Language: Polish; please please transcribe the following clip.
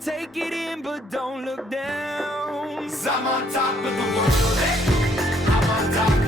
take it in, but don't look down. 'Cause I'm on top of the world. Hey, I'm on top.